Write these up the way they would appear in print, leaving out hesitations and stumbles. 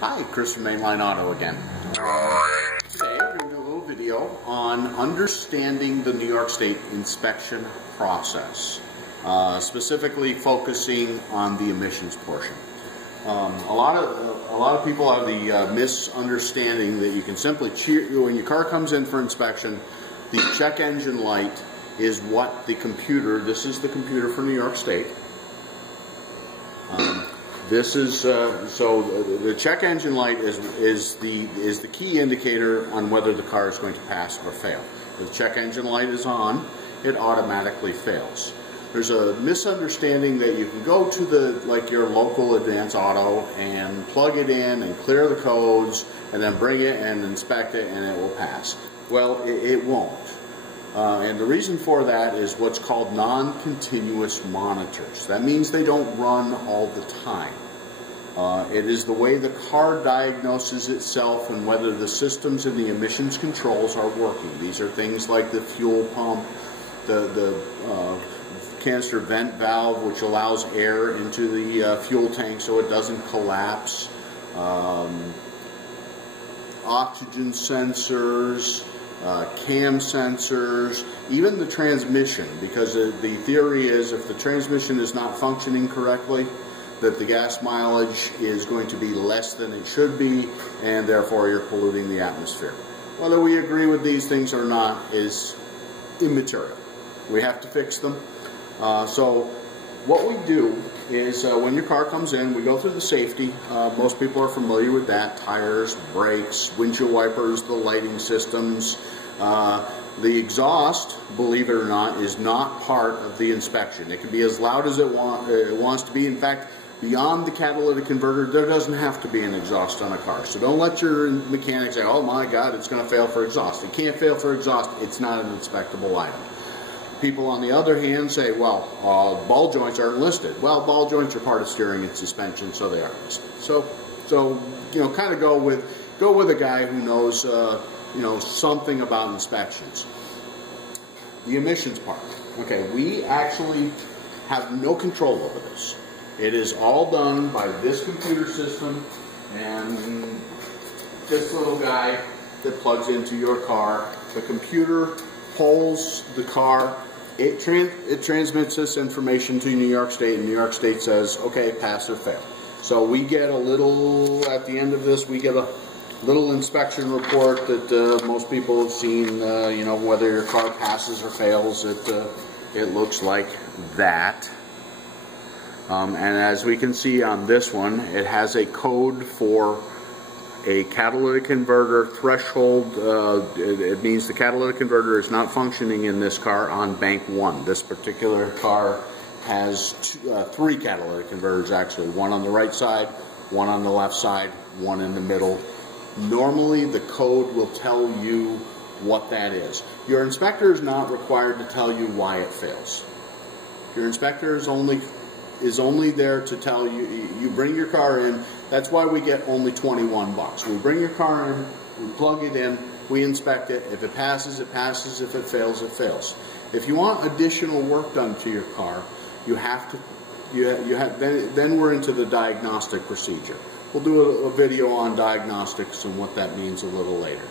Hi, Chris from Mainline Auto again. Today we're going to do a little video on understanding the New York State inspection process, specifically focusing on the emissions portion. A lot of people have the misunderstanding that you can simply when your car comes in for inspection, the check engine light is what the computer. This is the computer for New York State. This is so the check engine light is the key indicator on whether the car is going to pass or fail. If the check engine light is on, it automatically fails. There's a misunderstanding that you can go to your local Advance Auto and plug it in and clear the codes and then bring it and inspect it and it will pass. Well, it won't. And the reason for that is what's called non-continuous monitors. That means they don't run all the time. It is the way the car diagnoses itself and whether the systems and the emissions controls are working. These are things like the fuel pump, the canister vent valve, which allows air into the fuel tank so it doesn't collapse, oxygen sensors, cam sensors, even the transmission, because the theory is if the transmission is not functioning correctly, that the gas mileage is going to be less than it should be, and therefore you're polluting the atmosphere. Whether we agree with these things or not is immaterial. We have to fix them. So what we do is when your car comes in, we go through the safety. Most people are familiar with that. Tires, brakes, windshield wipers, the lighting systems. The exhaust, believe it or not, is not part of the inspection. It can be as loud as it wants to be. In fact, beyond the catalytic converter, there doesn't have to be an exhaust on a car. So don't let your mechanic say, oh my God, it's going to fail for exhaust. It can't fail for exhaust. It's not an inspectable item. People, on the other hand, say, well, ball joints aren't listed. Well, ball joints are part of steering and suspension, so they are listed. So you know, kind of go with a guy who knows something about inspections. The emissions part. Okay, we actually have no control over this. It is all done by this computer system and this little guy that plugs into your car. The computer polls the car. It transmits this information to New York State, and New York State says, okay, pass or fail. So we get a little, at the end of this, we get a little inspection report that most people have seen, whether your car passes or fails. It looks like that. And as we can see on this one, it has a code for a catalytic converter threshold. It means the catalytic converter is not functioning in this car on bank 1. This particular car has three catalytic converters actually. One on the right side, one on the left side, one in the middle. Normally the code will tell you what that is. Your inspector is not required to tell you why it fails. Your inspector is only there to tell you. You bring your car in. That's why we get only 21 bucks. We bring your car in, we plug it in, we inspect it. If it passes, it passes. If it fails, it fails. If you want additional work done to your car, you have to. Then we're into the diagnostic procedure. We'll do a video on diagnostics and what that means a little later.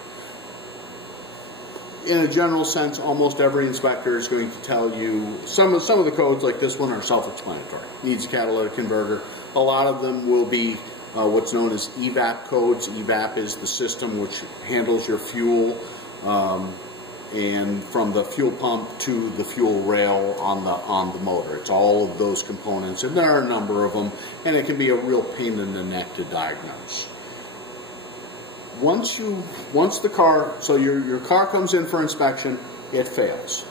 In a general sense, almost every inspector is going to tell you some of the codes, like this one, are self-explanatory. Needs a catalytic converter. A lot of them will be what's known as EVAP codes. EVAP is the system which handles your fuel, and from the fuel pump to the fuel rail on the motor. It's all of those components, and there are a number of them, and it can be a real pain in the neck to diagnose. Once the car, so your car comes in for inspection, it fails.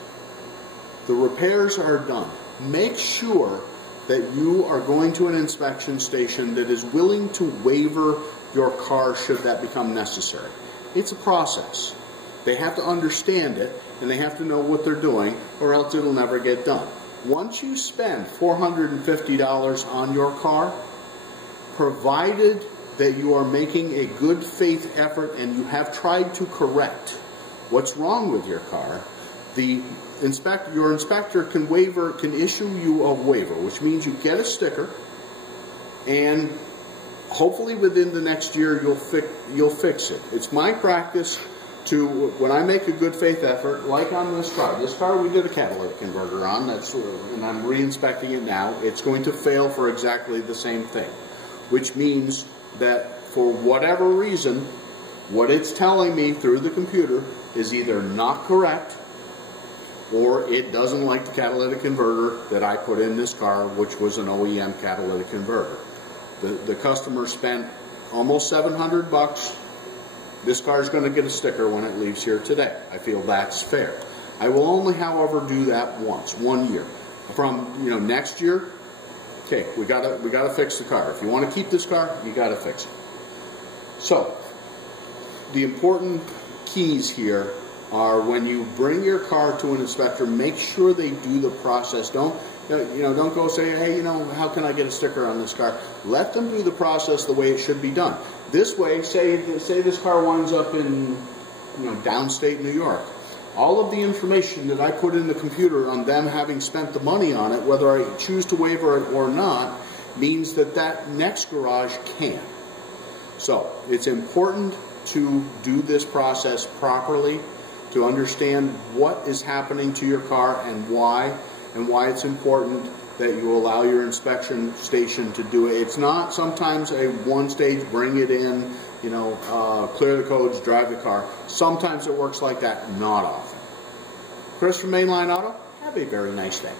The repairs are done. Make sure that you are going to an inspection station that is willing to waiver your car should that become necessary. It's a process. They have to understand it, and they have to know what they're doing, or else it'll never get done. Once you spend $450 on your car, provided that you are making a good faith effort and you have tried to correct what's wrong with your car, your inspector can issue you a waiver, which means you get a sticker, and hopefully within the next year you'll fix it. It's my practice to, when I make a good faith effort, like on this car. This car we did a catalytic converter on, and I'm re-inspecting it now. It's going to fail for exactly the same thing, which means that for whatever reason, what it's telling me through the computer is either not correct, or it doesn't like the catalytic converter that I put in this car, which was an OEM catalytic converter. The customer spent almost $700. This car is going to get a sticker when it leaves here today. I feel that's fair. I will only, however, do that once, 1 year. From next year, okay, we gotta fix the car. If you want to keep this car, you gotta fix it. So, the important keys here are when you bring your car to an inspector, make sure they do the process. Don't go say, hey, how can I get a sticker on this car? Let them do the process the way it should be done. This way, say this car winds up in downstate New York. All of the information that I put in the computer on them having spent the money on it, whether I choose to waiver it or not, means that next garage can. So it's important to do this process properly, to understand what is happening to your car and why it's important that you allow your inspection station to do it. It's not sometimes a one-stage, bring it in, clear the codes, drive the car. Sometimes it works like that, not often. Chris from Mainline Auto, have a very nice day.